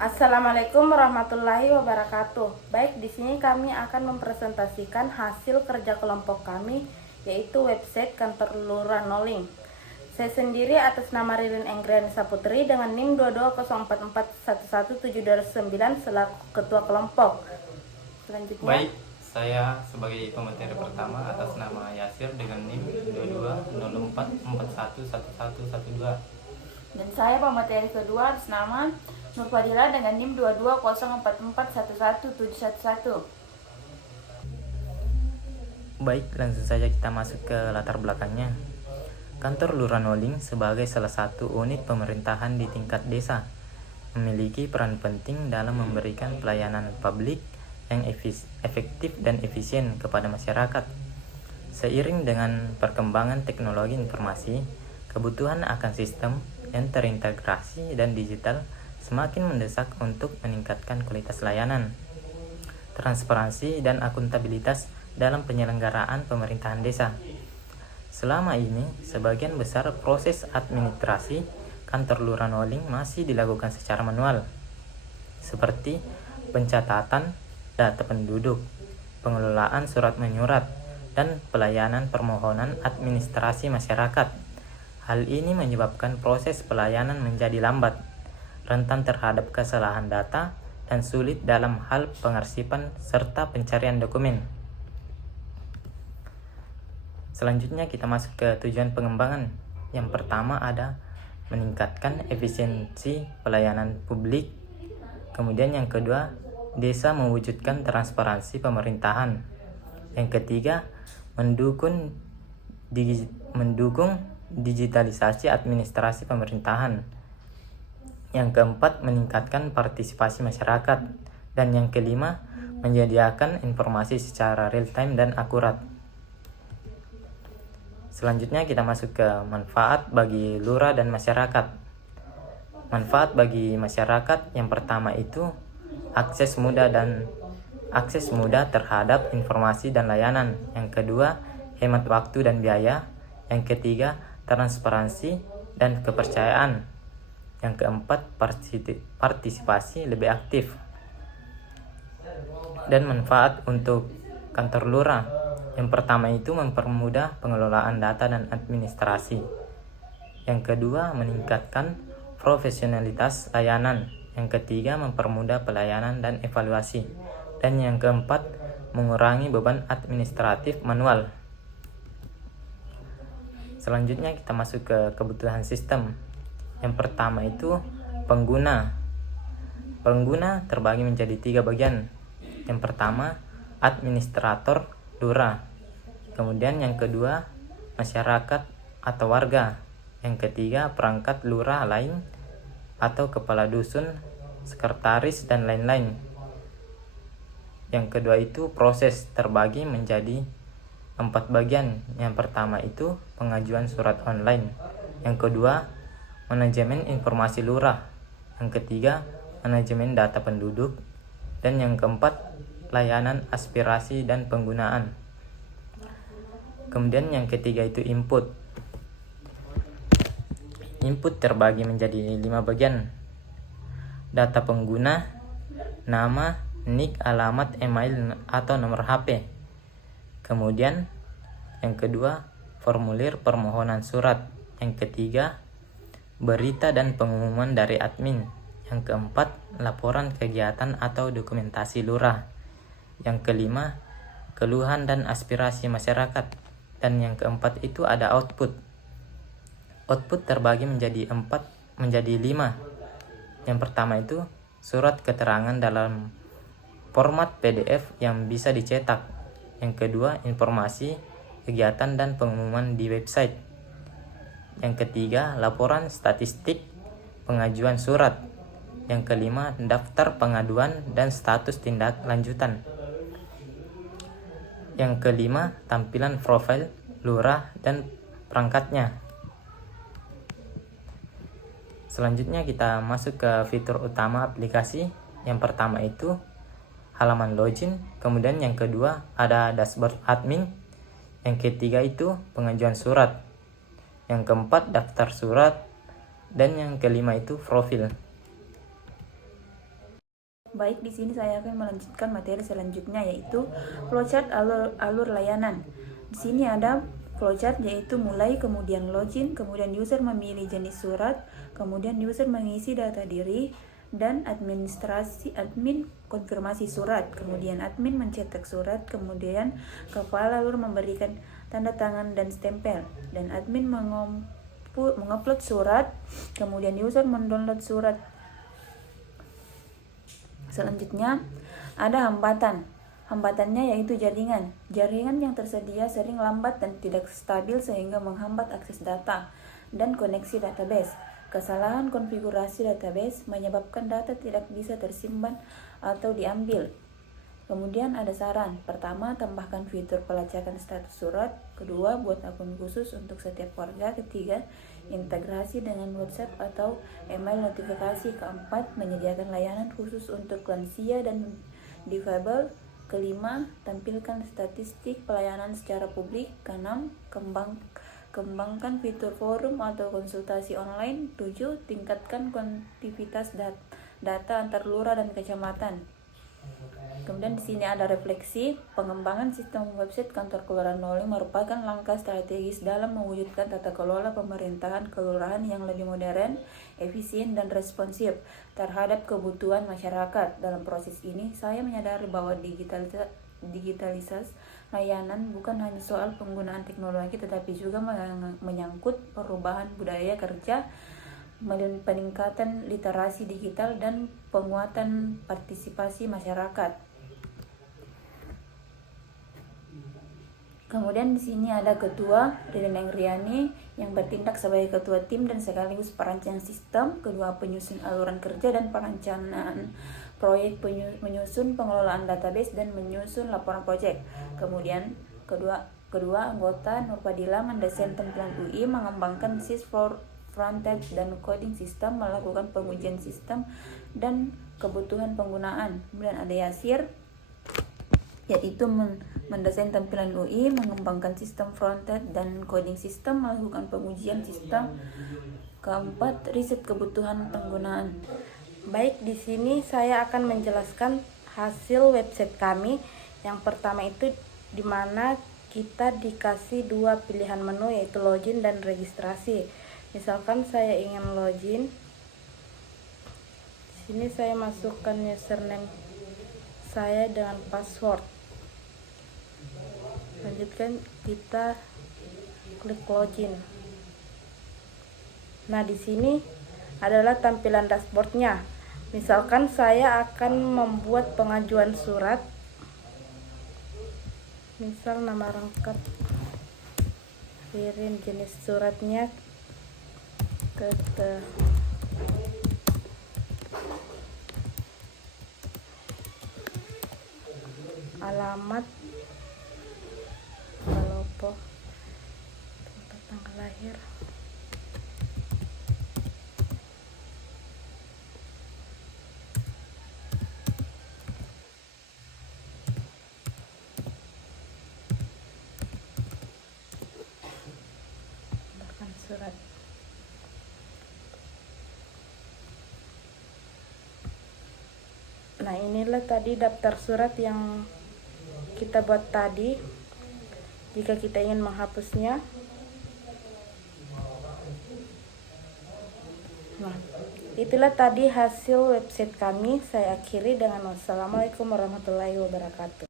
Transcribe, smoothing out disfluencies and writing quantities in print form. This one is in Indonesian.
Assalamualaikum warahmatullahi wabarakatuh. Baik, di sini kami akan mempresentasikan hasil kerja kelompok kami, yaitu website kantor Lurah Noling. Saya sendiri atas nama Ririn Enggrianisa Putri dengan NIM 22044111729 selaku ketua kelompok. Selanjutnya. Baik, saya sebagai pemateri pertama atas nama Yasir dengan NIM 2204411112. Dan saya pemateri kedua atas nama Nurfadila dengan NIM 2204411711. Baik, langsung saja kita masuk ke latar belakangnya. Kantor Lurah Noling sebagai salah satu unit pemerintahan di tingkat desa memiliki peran penting dalam memberikan pelayanan publik yang efektif dan efisien kepada masyarakat. Seiring dengan perkembangan teknologi informasi, kebutuhan akan sistem yang terintegrasi dan digital semakin mendesak untuk meningkatkan kualitas layanan, transparansi, dan akuntabilitas dalam penyelenggaraan pemerintahan desa. Selama ini, sebagian besar proses administrasi kantor Lurah Noling masih dilakukan secara manual, seperti pencatatan data penduduk, pengelolaan surat menyurat, dan pelayanan permohonan administrasi masyarakat. Hal ini menyebabkan proses pelayanan menjadi lambat, rentan terhadap kesalahan data, dan sulit dalam hal pengarsipan serta pencarian dokumen. Selanjutnya kita masuk ke tujuan pengembangan. Yang pertama ada meningkatkan efisiensi pelayanan publik. Kemudian yang kedua, desa mewujudkan transparansi pemerintahan. Yang ketiga, mendukung digitalisasi administrasi pemerintahan. Yang keempat, meningkatkan partisipasi masyarakat. Dan yang kelima, menyediakan informasi secara real time dan akurat. Selanjutnya kita masuk ke manfaat bagi lurah dan masyarakat. Manfaat bagi masyarakat yang pertama itu akses mudah terhadap informasi dan layanan. Yang kedua, hemat waktu dan biaya. Yang ketiga, transparansi dan kepercayaan. Yang keempat, partisipasi lebih aktif. Dan manfaat untuk kantor lurah. Yang pertama itu mempermudah pengelolaan data dan administrasi. Yang kedua, meningkatkan profesionalitas layanan. Yang ketiga, mempermudah pelayanan dan evaluasi. Dan yang keempat, mengurangi beban administratif manual. Selanjutnya kita masuk ke kebutuhan sistem. Yang pertama itu pengguna. Pengguna terbagi menjadi 3 bagian. Yang pertama, administrator lurah. Kemudian yang kedua, masyarakat atau warga. Yang ketiga, perangkat lurah lain atau kepala dusun, sekretaris, dan lain-lain. Yang kedua itu proses terbagi menjadi 4 bagian. Yang pertama itu pengajuan surat online. Yang kedua, manajemen informasi lurah. Yang ketiga, manajemen data penduduk. Dan yang keempat, layanan aspirasi dan penggunaan. Kemudian yang ketiga itu input. Input terbagi menjadi 5 bagian. Data pengguna, nama, nik, alamat, email, atau nomor HP. Kemudian yang kedua, formulir permohonan surat. Yang ketiga, berita dan pengumuman dari admin. Yang keempat, laporan kegiatan atau dokumentasi lurah. Yang kelima, keluhan dan aspirasi masyarakat. Dan yang keempat itu ada output. Output terbagi menjadi 5. Yang pertama itu surat keterangan dalam format PDF yang bisa dicetak. Yang kedua, informasi, kegiatan dan pengumuman di website. Yang ketiga, laporan statistik pengajuan surat. Yang kelima, daftar pengaduan dan status tindak lanjutan. Yang kelima, tampilan profil lurah dan perangkatnya. Selanjutnya kita masuk ke fitur utama aplikasi. Yang pertama itu halaman login. Kemudian yang kedua ada dashboard admin. Yang ketiga itu pengajuan surat. Yang keempat daftar surat. Dan yang kelima itu profil. Baik, di sini saya akan melanjutkan materi selanjutnya, yaitu flowchart alur layanan. Di sini ada flowchart, yaitu mulai, kemudian login, kemudian user memilih jenis surat, kemudian user mengisi data diri, dan admin konfirmasi surat, kemudian admin mencetak surat, kemudian kepala alur memberikan tanda tangan dan stempel, dan admin mengupload surat, kemudian user mendownload surat. Selanjutnya ada hambatan. Hambatannya yaitu jaringan. Jaringan yang tersedia sering lambat dan tidak stabil sehingga menghambat akses data dan koneksi database. Kesalahan konfigurasi database menyebabkan data tidak bisa tersimpan atau diambil. Kemudian ada saran. Pertama, tambahkan fitur pelacakan status surat. Kedua, buat akun khusus untuk setiap warga. Ketiga, integrasi dengan WhatsApp atau email notifikasi. Keempat, menyediakan layanan khusus untuk lansia dan difabel. Kelima, tampilkan statistik pelayanan secara publik. Keenam, kembangkan fitur forum atau konsultasi online. 7, tingkatkan konektivitas data antar lurah dan kecamatan. Kemudian di sini ada refleksi. Pengembangan sistem website kantor kelurahan Noling merupakan langkah strategis dalam mewujudkan tata kelola pemerintahan kelurahan yang lebih modern, efisien, dan responsif terhadap kebutuhan masyarakat. Dalam proses ini, saya menyadari bahwa digitalisasi layanan bukan hanya soal penggunaan teknologi, tetapi juga menyangkut perubahan budaya kerja, peningkatan literasi digital, dan penguatan partisipasi masyarakat. Kemudian di sini ada Ketua Ririn Engriani yang bertindak sebagai ketua tim dan sekaligus perancang sistem. Kedua, penyusun aluran kerja dan perencanaan proyek, menyusun pengelolaan database dan menyusun laporan proyek. Kemudian kedua anggota Nurpadila mendesain tampilan UI, mengembangkan SIS frontend dan coding sistem, melakukan pengujian sistem dan kebutuhan penggunaan. Kemudian ada Yasir, yaitu mendesain tampilan UI, mengembangkan sistem frontend dan coding sistem, melakukan pengujian sistem. Keempat, riset kebutuhan penggunaan. Baik, di sini saya akan menjelaskan hasil website kami. Yang pertama itu di mana kita dikasih dua pilihan menu, yaitu login dan registrasi. Misalkan saya ingin login, di sini saya masukkan username saya dengan password. Lanjutkan, kita klik login. Nah, di sini adalah tampilan dashboardnya. Misalkan saya akan membuat pengajuan surat, misal nama lengkap Ririn, jenis suratnya alamat Palopo, tempat tanggal lahir, bahkan surat. Nah, inilah tadi daftar surat yang kita buat tadi. Jika kita ingin menghapusnya, nah, itulah tadi hasil website kami. Saya akhiri dengan wassalamualaikum warahmatullahi wabarakatuh.